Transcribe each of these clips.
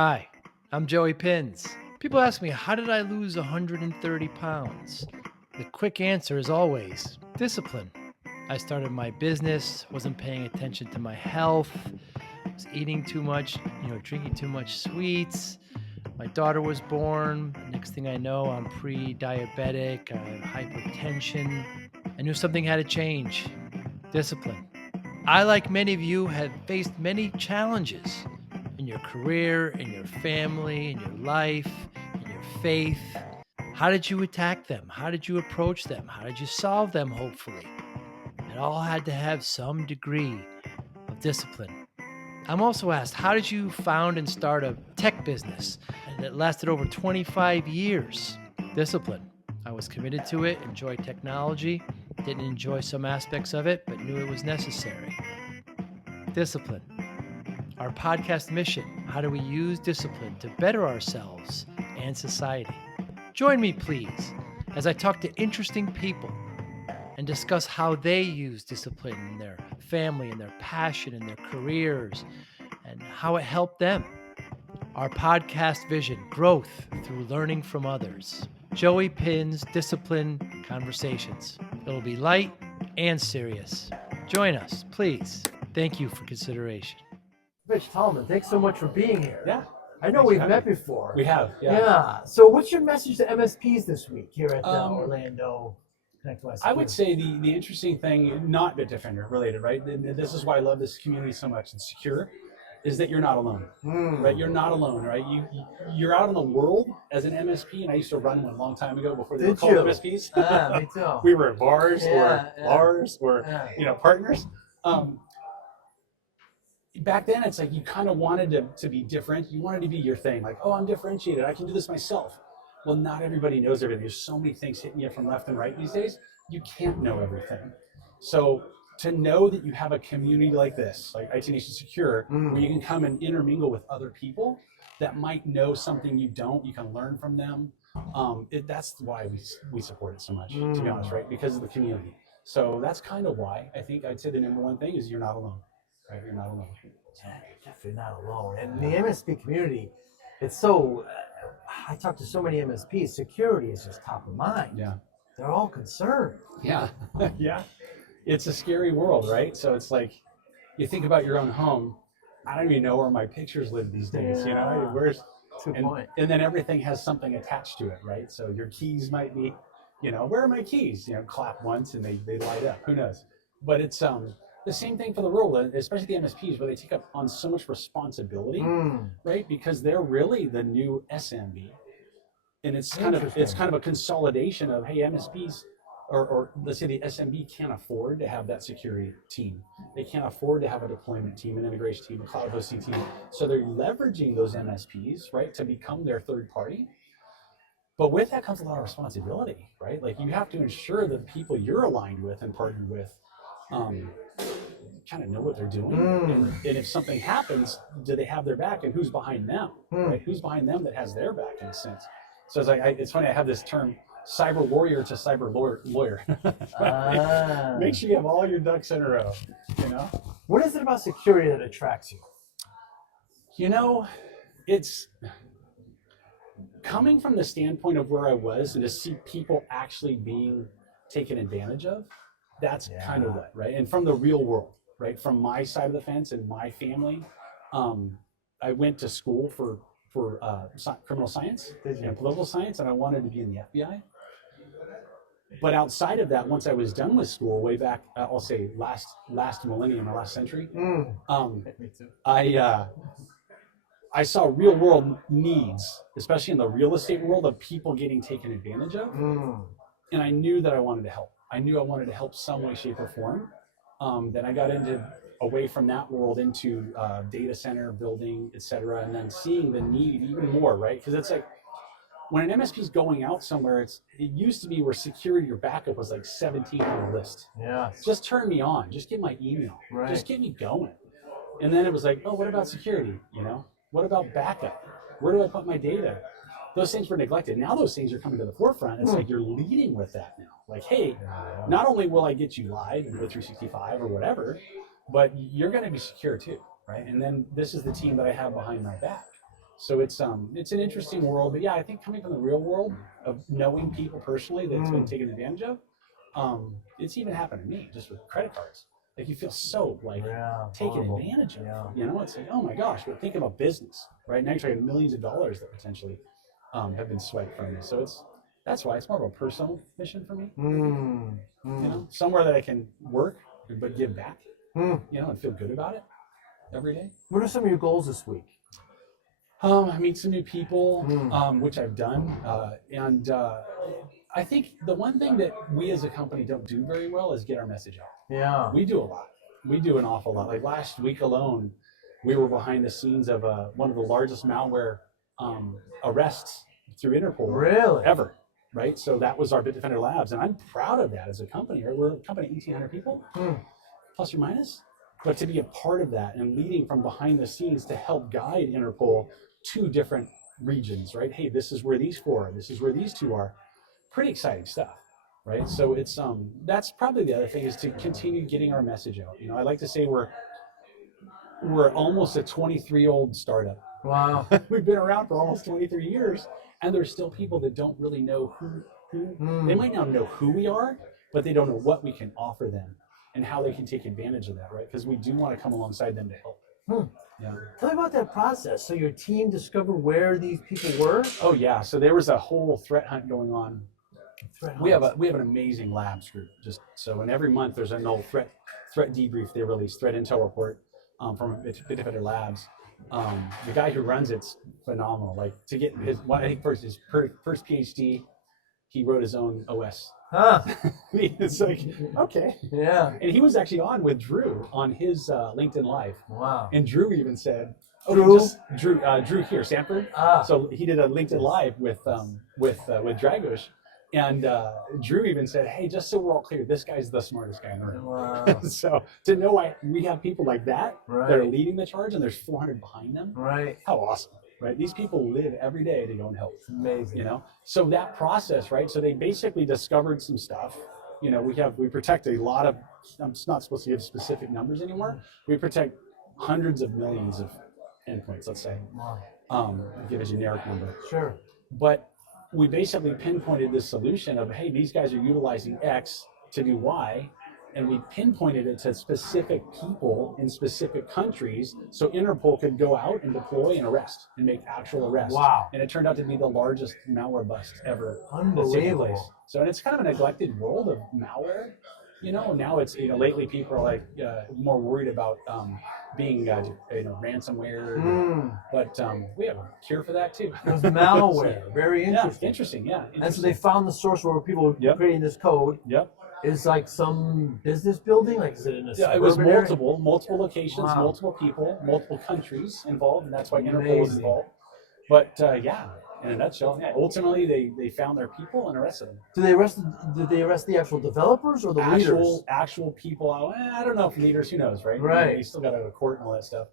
Hi, I'm Joey Pins. People ask me, how did I lose 130 pounds? The quick answer is always discipline. I started my business, wasn't paying attention to my health, was eating too much, drinking too much sweets. My daughter was born. Next thing I know, I'm pre diabetic, I have hypertension. I knew something had to change. Discipline. I, like many of you, have faced many challenges in your career, in your family, in your life, in your faith. How did you attack them? How did you approach them? How did you solve them, hopefully? It all had to have some degree of discipline. I'm also asked, how did you found and start a tech business that lasted over 25 years? Discipline. I was committed to it, enjoyed technology, didn't enjoy some aspects of it, but knew it was necessary. Discipline. Our podcast mission: how do we use discipline to better ourselves and society? Join me, please, as I talk to interesting people and discuss how they use discipline in their family and their passion and their careers and how it helped them. Our podcast vision: growth through learning from others. Joey Pins Discipline Conversations. It'll be light and serious. Join us, please. Thank you for consideration. Rich Tallman, thanks so much for being here. Yeah. I know we've met before. We have, Yeah. So what's your message to MSPs this week here at Orlando Connect West? I would say the interesting thing, not Bitdefender related, right? And this is why I love this community so much. It's secure, is that you're not alone, right? You're not alone, right? You're out in the world as an MSP, and I used to run one a long time ago before they were called MSPs. Me too. We were at bars or partners. Back then, it's like you kind of wanted to be different. You wanted to be your thing. Like, oh, I'm differentiated. I can do this myself. Well, not everybody knows everything. There's so many things hitting you from left and right these days. You can't know everything. So to know that you have a community like this, like IT Nation Secure, where you can come and intermingle with other people that might know something you don't, you can learn from them. That's why we support it so much, to be honest, right? Because of the community. So that's kind of why I think I'd say the number one thing is you're not alone. Right, you're not alone. Yeah, you're definitely not alone. And the MSP community, it's so, I talk to so many MSPs, security is just top of mind. Yeah. They're all concerned. Yeah. Yeah. It's a scary world, right? So it's like, you think about your own home, I don't even know where my pictures live these days, where's, and then everything has something attached to it, right? So your keys might be, where are my keys? Clap once and they light up, who knows? But it's, the same thing for the role, especially the MSPs, where they take up on so much responsibility, right? Because they're really the new SMB, and it's kind of a consolidation of, hey, MSPs, or let's say the SMB can't afford to have that security team. They can't afford to have a deployment team, an integration team, a cloud hosting team. So they're leveraging those MSPs, right, to become their third party. But with that comes a lot of responsibility, right? Like you have to ensure that the people you're aligned with and partnered with kind of know what they're doing, and if something happens, do they have their back, and who's behind them, right? Who's behind them that has their back in a sense? So it's like it's funny, I have this term, cyber warrior to cyber lawyer. Make sure you have all your ducks in a row. What is it about security that attracts you? It's coming from the standpoint of where I was, and to see people actually being taken advantage of. That's kind of what, right? And from the real world, right? From my side of the fence and my family, I went to school for criminal science and political science, and I wanted to be in the FBI. But outside of that, once I was done with school, way back, I'll say last millennium or last century, I saw real world needs, especially in the real estate world, of people getting taken advantage of, and I knew that I wanted to help. I knew I wanted to help some way, shape, or form. Then I got away from that world into data center building, et cetera, and then seeing the need even more, right? Because it's like, when an MSP is going out somewhere, it used to be where security or backup was like 17 on the list. Yeah. Just turn me on. Just get my email. Right. Just get me going. And then it was like, oh, what about security? What about backup? Where do I put my data? Those things were neglected. Now those things are coming to the forefront. It's like you're leading with that now. Like, hey, not only will I get you live with 365 or whatever, but you're going to be secure too, right? And then this is the team that I have behind my back. So it's an interesting world, but yeah, I think coming from the real world of knowing people personally that's been taken advantage of, it's even happened to me just with credit cards. Like you feel so like taken advantage of. You know, it's like, oh my gosh, but think about business, right? And actually millions of dollars that potentially have been swiped from me. So that's why it's more of a personal mission for me. You know, somewhere that I can work but give back. You know, and feel good about it every day. What are some of your goals this week? I meet some new people, which I've done, and I think the one thing that we as a company don't do very well is get our message out. Yeah. We do a lot. We do an awful lot. Like last week alone, we were behind the scenes of one of the largest malware arrests through Interpol Really? ever. Right? So that was our Bitdefender Labs, and I'm proud of that as a company. Right? We're a company of 1,800 people, plus or minus. But to be a part of that and leading from behind the scenes to help guide Interpol to different regions, right? Hey, this is where these four are. This is where these two are. Pretty exciting stuff, right? So it's that's probably the other thing is to continue getting our message out. You know, I like to say we're almost a 23-year-old startup. Wow. We've been around for almost 23 years, and there's still people that don't really know who they might not know who we are, but they don't know what we can offer them and how they can take advantage of that, right? Because we do want to come alongside them to help. Yeah. Tell me about that process. So your team discovered where these people were? Oh yeah. So there was a whole threat hunt going on. We have an amazing labs group. Just so, and every month there's an old threat debrief they release, threat intel report from Bitdefender Labs. The guy who runs it's phenomenal. Like to get his first PhD, he wrote his own OS. It's like, okay. Yeah. And he was actually on with Drew on his LinkedIn Live. Wow. And Drew even said, Drew here, Stanford. So he did a LinkedIn Live with Dragos. And Drew even said, hey, just so we're all clear, this guy's the smartest guy in the room. Wow. So to know we have people like that Right. that are leading the charge and there's 400 behind them. Right. How awesome. Right? These people live every day to go and help. It's amazing. You know, so that process, right? So they basically discovered some stuff. You know, we protect a lot of. I'm not supposed to give specific numbers anymore. We protect hundreds of millions of endpoints. Let's say. Wow. I'll give a generic number. Sure. But we basically pinpointed this solution of, hey, these guys are utilizing X to do Y. And we pinpointed it to specific people in specific countries so Interpol could go out and deploy and arrest and make actual arrests. Wow. And it turned out to be the largest malware bust ever. Unbelievable. So, and it's kind of a neglected world of malware. You know, now it's, lately people are like more worried about being, ransomware. But we have a cure for that too. It was malware. Very interesting. Yeah, interesting, yeah. And so they found the source where people were creating this code. Yep. Is like some business building? Like, is it in a Yeah, it was suburban area? multiple locations, Wow. multiple people, multiple countries involved, and that's why Interpol was Amazing. involved. But yeah, in a nutshell, yeah, ultimately they found their people and arrested them. Did they arrest the actual developers or the leaders? Actual people. I don't know if leaders. Who knows, right? Right. You still got to go to court and all that stuff,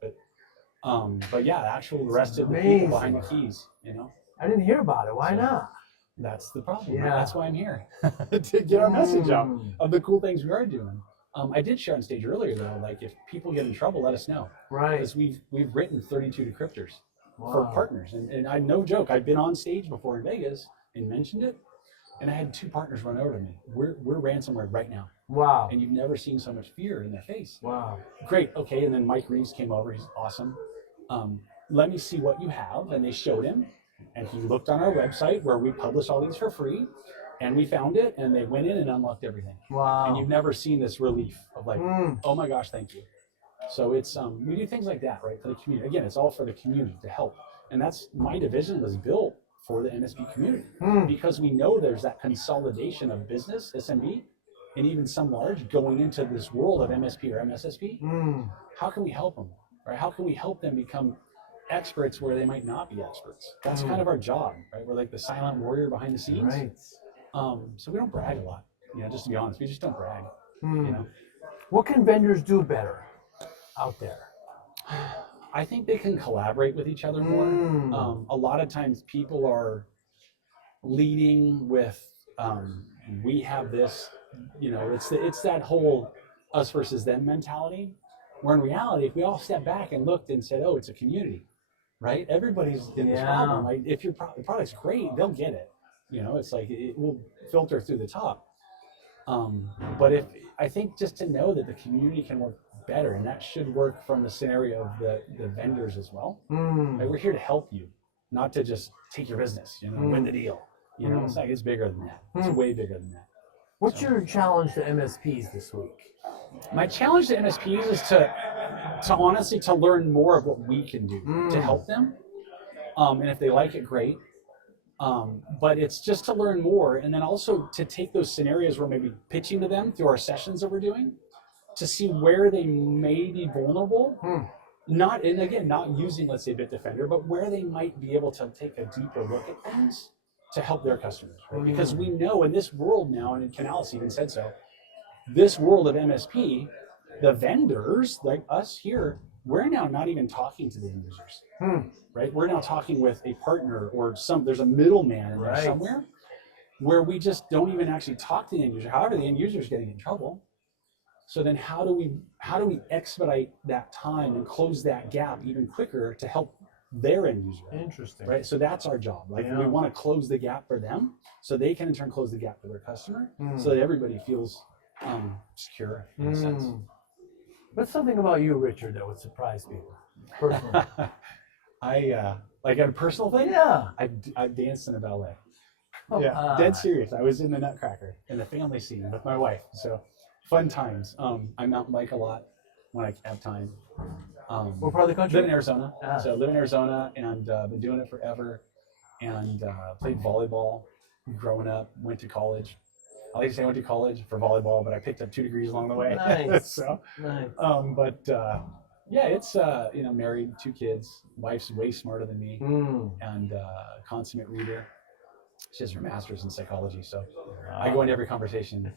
but yeah, actual arrested the amazing. people behind the keys. You know, I didn't hear about it. Why not? that's the problem. Yeah. That's why I'm here to get our message out of the cool things we are doing. I did share on stage earlier though, like if people get in trouble, let us know. Right. Because we've written 32 decryptors Wow. for partners, and I no joke. I've been on stage before in Vegas and mentioned it, and I had 2 partners run over to me. We're ransomware right now, Wow. and you've never seen so much fear in their face. Wow. Great, okay. And then Mike Reeves came over. He's awesome. Let me see what you have, and they showed him, and he looked on our website where we publish all these for free, and we found it, and they went in and unlocked everything. Wow. And you've never seen this relief of like, oh my gosh, thank you. So it's we do things like that, right, for the community. Again, it's all for the community to help, and that's my division was built for the MSP community because we know there's that consolidation of business, SMB, and even some large going into this world of MSP or MSSP. How can we help them, right? How can we help them become experts where they might not be experts? That's kind of our job, right? We're like the silent warrior behind the scenes. Right. So we don't brag a lot, just to be honest. We just don't brag. You know. What can vendors do better out there? I think they can collaborate with each other more. A lot of times people are leading with, we have this, it's that whole us versus them mentality. Where in reality, if we all stepped back and looked and said, oh, it's a community, right? Everybody's in this Yeah. problem. Like if your product's great, they'll get it. It's like it will filter through the top. But if I think just to know that the community can work better, and that should work from the scenario of the vendors as well. Like, we're here to help you, not to just take your business, win the deal. It's like, it's bigger than that. It's way bigger than that. What's your challenge to MSPs this week? My challenge to MSPs is to honestly to learn more of what we can do to help them. And if they like it, great. But it's just to learn more, and then also to take those scenarios we're maybe pitching to them through our sessions that we're doing, to see where they may be vulnerable. Not using, let's say, Bitdefender, but where they might be able to take a deeper look at things to help their customers, right? Because we know in this world now, and Canalys even said so, this world of MSP, the vendors like us here, we're now not even talking to the end users, right? We're now talking with a partner or there's a middleman in there somewhere where we just don't even actually talk to the end user. However, the end user is getting in trouble. So then how do we expedite that time and close that gap even quicker to help their end user? Interesting. Right? So that's our job. Like, we want to close the gap for them so they can in turn close the gap for their customer, so that everybody feels secure in a sense. What's something about you, Richard, that would surprise people personally? I like a personal thing. Yeah. I danced in a ballet. Oh, Dead serious. I was in the Nutcracker in the family scene with my wife. So fun times. I mountain bike a lot when I have time. What part of the country? Live in Arizona. So I live in Arizona and been doing it forever. And played volleyball growing up. Went to college. I like to say I went to college for volleyball, but I picked up 2 degrees along the way. Nice. So, nice. Yeah, it's married, 2 kids. Wife's way smarter than me, and consummate reader. She has her master's in psychology, so I go into every conversation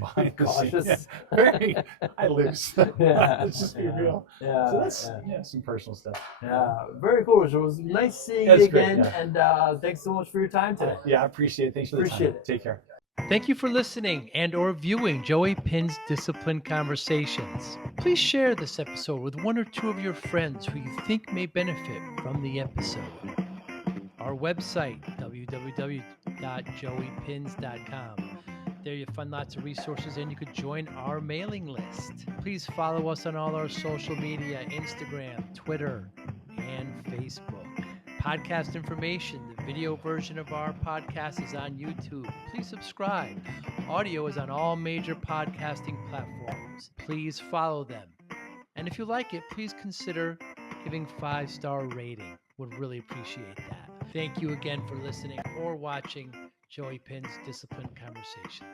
behind the scenes. Yeah, very, I lose. Let's just be real. Yeah. So that's some personal stuff. Yeah, very cool. So it was nice seeing That's you great, again, yeah. and thanks so much for your time today. Yeah, I appreciate it. Thanks for the Appreciate time. it. Take care. Thank you for listening and or viewing Joey Pin's Discipline Conversations. Please share this episode with 1 or 2 of your friends who you think may benefit from the episode. Our website, www.joeypins.com. There you'll find lots of resources and you could join our mailing list. Please follow us on all our social media, Instagram, Twitter, and Facebook. Podcast information, the video version of our podcast is on YouTube. Please subscribe. Audio is on all major podcasting platforms. Please follow them. And if you like it, please consider giving 5-star rating. Would really appreciate that. Thank you again for listening or watching Joey Pin's Discipline Conversation.